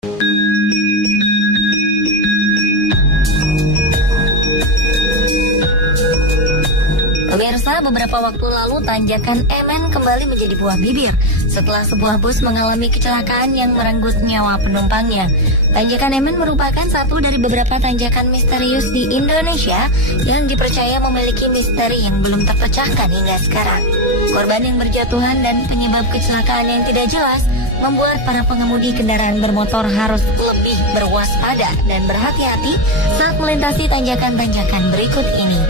Pemirsa, beberapa waktu lalu tanjakan MN kembali menjadi buah bibir setelah sebuah bus mengalami kecelakaan yang merenggut nyawa penumpangnya. Tanjakan MN merupakan satu dari beberapa tanjakan misterius di Indonesia yang dipercaya memiliki misteri yang belum terpecahkan hingga sekarang. Korban yang berjatuhan dan penyebab kecelakaan yang tidak jelas membuat para pengemudi kendaraan bermotor harus lebih berwaspada dan berhati-hati saat melintasi tanjakan-tanjakan berikut ini.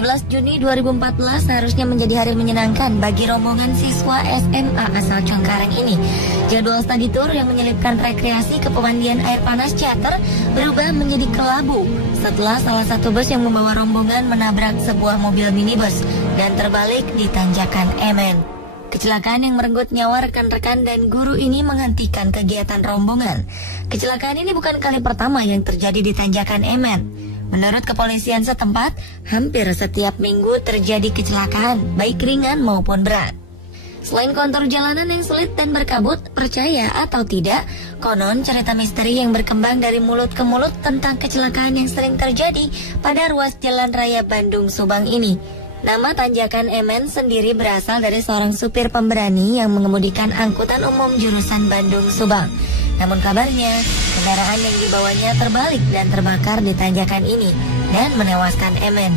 17 Juni 2014 seharusnya menjadi hari menyenangkan bagi rombongan siswa SMA asal Cengkareng ini. Jadwal study tour yang menyelipkan rekreasi ke pemandian air panas Ciater berubah menjadi kelabu setelah salah satu bus yang membawa rombongan menabrak sebuah mobil minibus dan terbalik di tanjakan MN. Kecelakaan yang merenggut nyawa rekan-rekan dan guru ini menghentikan kegiatan rombongan. Kecelakaan ini bukan kali pertama yang terjadi di tanjakan MN. Menurut kepolisian setempat, hampir setiap minggu terjadi kecelakaan, baik ringan maupun berat. Selain kontur jalanan yang sulit dan berkabut, percaya atau tidak, konon cerita misteri yang berkembang dari mulut ke mulut tentang kecelakaan yang sering terjadi pada ruas Jalan Raya Bandung Subang ini. Nama tanjakan MN sendiri berasal dari seorang supir pemberani yang mengemudikan angkutan umum jurusan Bandung Subang. Namun kabarnya, kendaraan yang dibawanya terbalik dan terbakar di tanjakan ini dan menewaskan MN.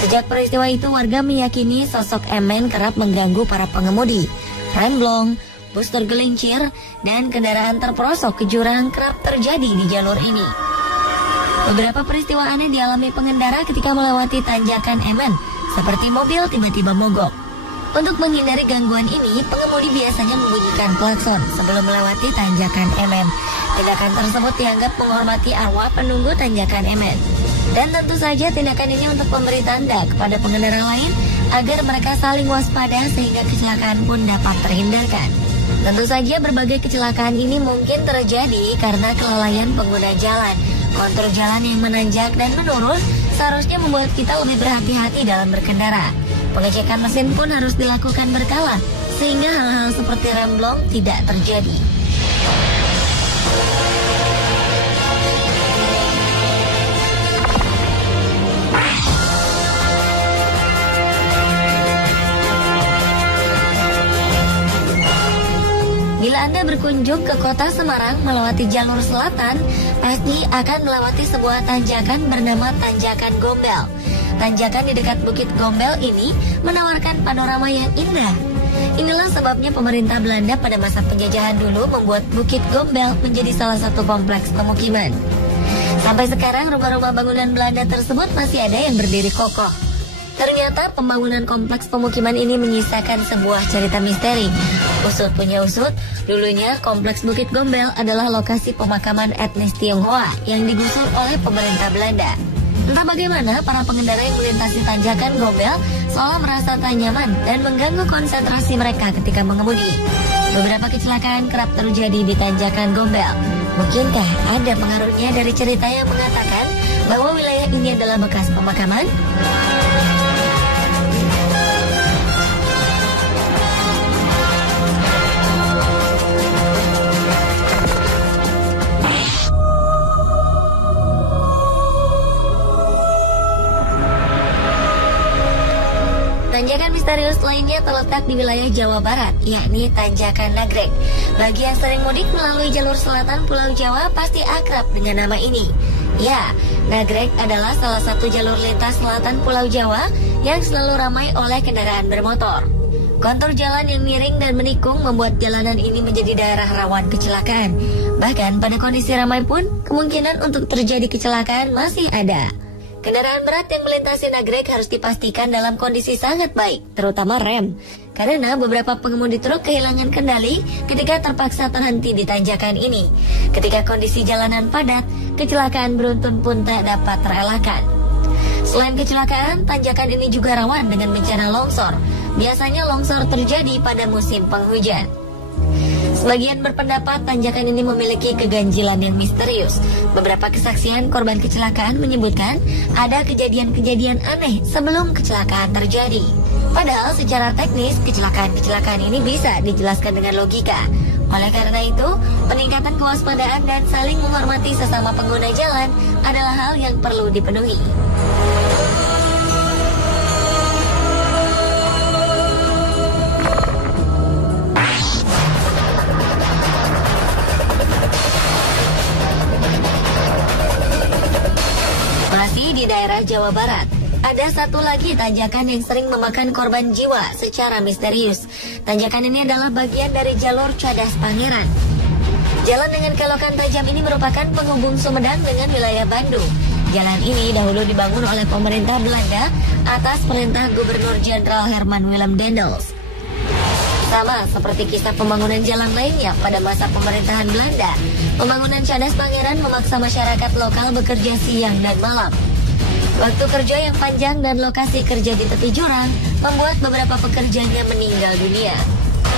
Sejak peristiwa itu, warga meyakini sosok MN kerap mengganggu para pengemudi. Remblong, bus tergelincir, dan kendaraan terperosok ke jurang kerap terjadi di jalur ini. Beberapa peristiwa aneh dialami pengendara ketika melewati tanjakan MN, seperti mobil tiba-tiba mogok. Untuk menghindari gangguan ini, pengemudi biasanya membunyikan klakson sebelum melewati tanjakan MN. Tindakan tersebut dianggap menghormati arwah penunggu tanjakan MN. Dan tentu saja tindakan ini untuk memberi tanda kepada pengendara lain agar mereka saling waspada sehingga kecelakaan pun dapat terhindarkan. Tentu saja berbagai kecelakaan ini mungkin terjadi karena kelalaian pengguna jalan. Kontur jalan yang menanjak dan menurun seharusnya membuat kita lebih berhati-hati dalam berkendara. Pengecekan mesin pun harus dilakukan berkala, sehingga hal-hal seperti remblong tidak terjadi. Bila Anda berkunjung ke kota Semarang melewati jalur selatan, pasti akan melewati sebuah tanjakan bernama Tanjakan Gombel. Tanjakan di dekat Bukit Gombel ini menawarkan panorama yang indah. Inilah sebabnya pemerintah Belanda pada masa penjajahan dulu membuat Bukit Gombel menjadi salah satu kompleks pemukiman. Sampai sekarang rumah-rumah bangunan Belanda tersebut masih ada yang berdiri kokoh. Ternyata pembangunan kompleks pemukiman ini menyisakan sebuah cerita misteri. Usut punya usut, dulunya kompleks Bukit Gombel adalah lokasi pemakaman etnis Tionghoa yang digusur oleh pemerintah Belanda. Entah bagaimana para pengendara yang melintasi tanjakan Gombel seolah merasa tak nyaman dan mengganggu konsentrasi mereka ketika mengemudi. Beberapa kecelakaan kerap terjadi di tanjakan Gombel. Mungkinkah ada pengaruhnya dari cerita yang mengatakan bahwa wilayah ini adalah bekas pemakaman? Tanjakan misterius lainnya terletak di wilayah Jawa Barat, yakni Tanjakan Nagrek. Bagi yang sering mudik melalui jalur selatan Pulau Jawa pasti akrab dengan nama ini. Ya, Nagrek adalah salah satu jalur lintas selatan Pulau Jawa yang selalu ramai oleh kendaraan bermotor. Kontur jalan yang miring dan menikung membuat jalanan ini menjadi daerah rawan kecelakaan. Bahkan pada kondisi ramai pun, kemungkinan untuk terjadi kecelakaan masih ada. Kendaraan berat yang melintasi Nagrek harus dipastikan dalam kondisi sangat baik, terutama rem. Karena beberapa pengemudi truk kehilangan kendali ketika terpaksa terhenti di tanjakan ini. Ketika kondisi jalanan padat, kecelakaan beruntun pun tak dapat terelakkan. Selain kecelakaan, tanjakan ini juga rawan dengan bencana longsor. Biasanya longsor terjadi pada musim penghujan. Sebagian berpendapat tanjakan ini memiliki keganjilan yang misterius. Beberapa kesaksian korban kecelakaan menyebutkan ada kejadian-kejadian aneh sebelum kecelakaan terjadi. Padahal secara teknis kecelakaan-kecelakaan ini bisa dijelaskan dengan logika. Oleh karena itu, peningkatan kewaspadaan dan saling menghormati sesama pengguna jalan adalah hal yang perlu dipenuhi. Masih di daerah Jawa Barat, ada satu lagi tanjakan yang sering memakan korban jiwa secara misterius. Tanjakan ini adalah bagian dari jalur Cadas Pangeran. Jalan dengan kelokan tajam ini merupakan penghubung Sumedang dengan wilayah Bandung. Jalan ini dahulu dibangun oleh pemerintah Belanda atas perintah Gubernur Jenderal Herman Willem Daendels. Sama seperti kisah pembangunan jalan lainnya pada masa pemerintahan Belanda, pembangunan Cadas Pangeran memaksa masyarakat lokal bekerja siang dan malam. Waktu kerja yang panjang dan lokasi kerja di tepi jurang membuat beberapa pekerjanya meninggal dunia.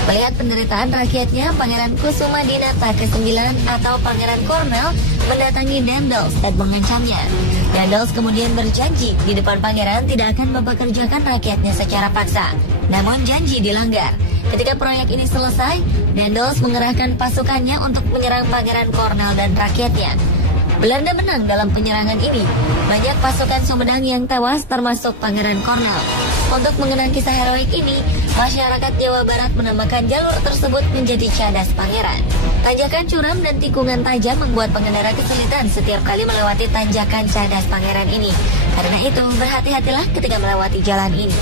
Melihat penderitaan rakyatnya, Pangeran Kusumadinata ke-9 atau Pangeran Cornel mendatangi Daendels dan mengancamnya. Daendels kemudian berjanji di depan pangeran tidak akan mempekerjakan rakyatnya secara paksa. Namun janji dilanggar. Ketika proyek ini selesai, Daendels mengerahkan pasukannya untuk menyerang Pangeran Cornel dan rakyatnya. Belanda menang dalam penyerangan ini. Banyak pasukan Sumedang yang tewas termasuk Pangeran Cornel. Untuk mengenang kisah heroik ini, masyarakat Jawa Barat menamakan jalur tersebut menjadi Cadas Pangeran. Tanjakan curam dan tikungan tajam membuat pengendara kesulitan setiap kali melewati tanjakan Cadas Pangeran ini. Karena itu, berhati-hatilah ketika melewati jalan ini.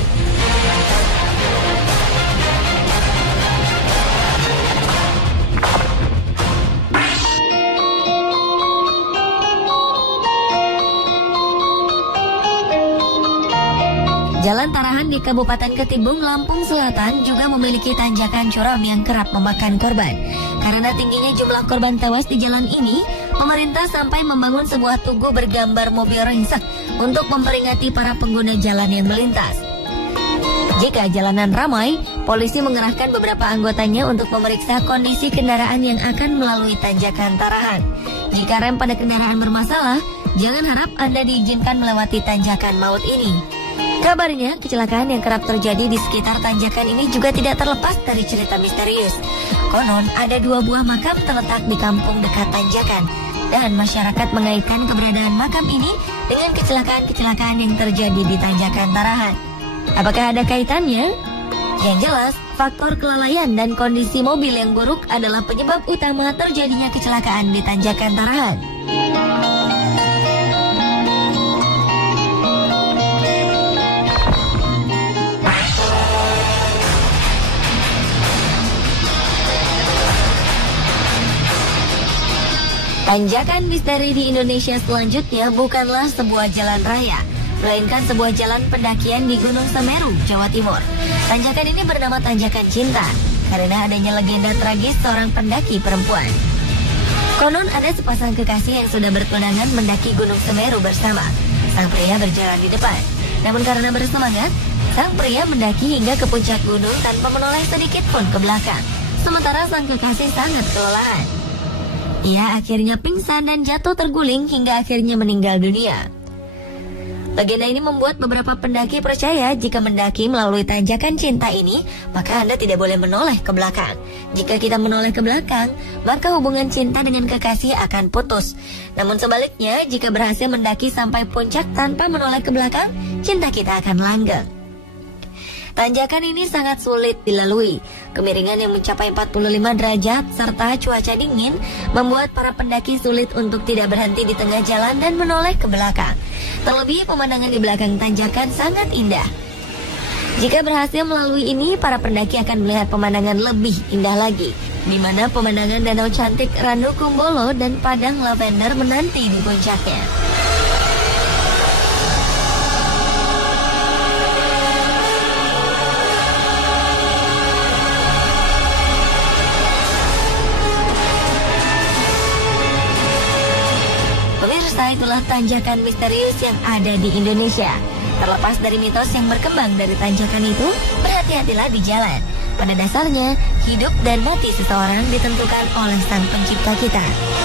Jalan Tarahan di Kabupaten Ketimbung, Lampung Selatan juga memiliki tanjakan curam yang kerap memakan korban. Karena tingginya jumlah korban tewas di jalan ini, pemerintah sampai membangun sebuah tugu bergambar mobil ringsek untuk memperingati para pengguna jalan yang melintas. Jika jalanan ramai, polisi mengerahkan beberapa anggotanya untuk memeriksa kondisi kendaraan yang akan melalui tanjakan Tarahan. Jika rem pada kendaraan bermasalah, jangan harap Anda diizinkan melewati tanjakan maut ini. Kabarnya, kecelakaan yang kerap terjadi di sekitar tanjakan ini juga tidak terlepas dari cerita misterius. Konon, ada 2 buah makam terletak di kampung dekat tanjakan, dan masyarakat mengaitkan keberadaan makam ini dengan kecelakaan-kecelakaan yang terjadi di tanjakan Tarahan. Apakah ada kaitannya? Yang jelas, faktor kelalaian dan kondisi mobil yang buruk adalah penyebab utama terjadinya kecelakaan di tanjakan Tarahan. Tanjakan misteri di Indonesia selanjutnya bukanlah sebuah jalan raya, melainkan sebuah jalan pendakian di Gunung Semeru, Jawa Timur. Tanjakan ini bernama Tanjakan Cinta, karena adanya legenda tragis seorang pendaki perempuan. Konon ada sepasang kekasih yang sudah bertunangan mendaki Gunung Semeru bersama. Sang pria berjalan di depan. Namun karena bersemangat, sang pria mendaki hingga ke puncak gunung tanpa menoleh sedikit pun ke belakang. Sementara sang kekasih sangat kelelahan. Ia akhirnya pingsan dan jatuh terguling hingga akhirnya meninggal dunia. Legenda ini membuat beberapa pendaki percaya jika mendaki melalui Tanjakan Cinta ini, maka Anda tidak boleh menoleh ke belakang. Jika kita menoleh ke belakang, maka hubungan cinta dengan kekasih akan putus. Namun sebaliknya, jika berhasil mendaki sampai puncak tanpa menoleh ke belakang, cinta kita akan langgeng. Tanjakan ini sangat sulit dilalui. Kemiringan yang mencapai 45 derajat serta cuaca dingin membuat para pendaki sulit untuk tidak berhenti di tengah jalan dan menoleh ke belakang. Terlebih pemandangan di belakang tanjakan sangat indah. Jika berhasil melalui ini, para pendaki akan melihat pemandangan lebih indah lagi, di mana pemandangan danau cantik Ranu Kumbolo dan padang lavender menanti di puncaknya. Itulah tanjakan misterius yang ada di Indonesia. Terlepas dari mitos yang berkembang dari tanjakan itu, berhati-hatilah di jalan. pada dasarnya, hidup dan mati seseorang ditentukan oleh Sang Pencipta kita.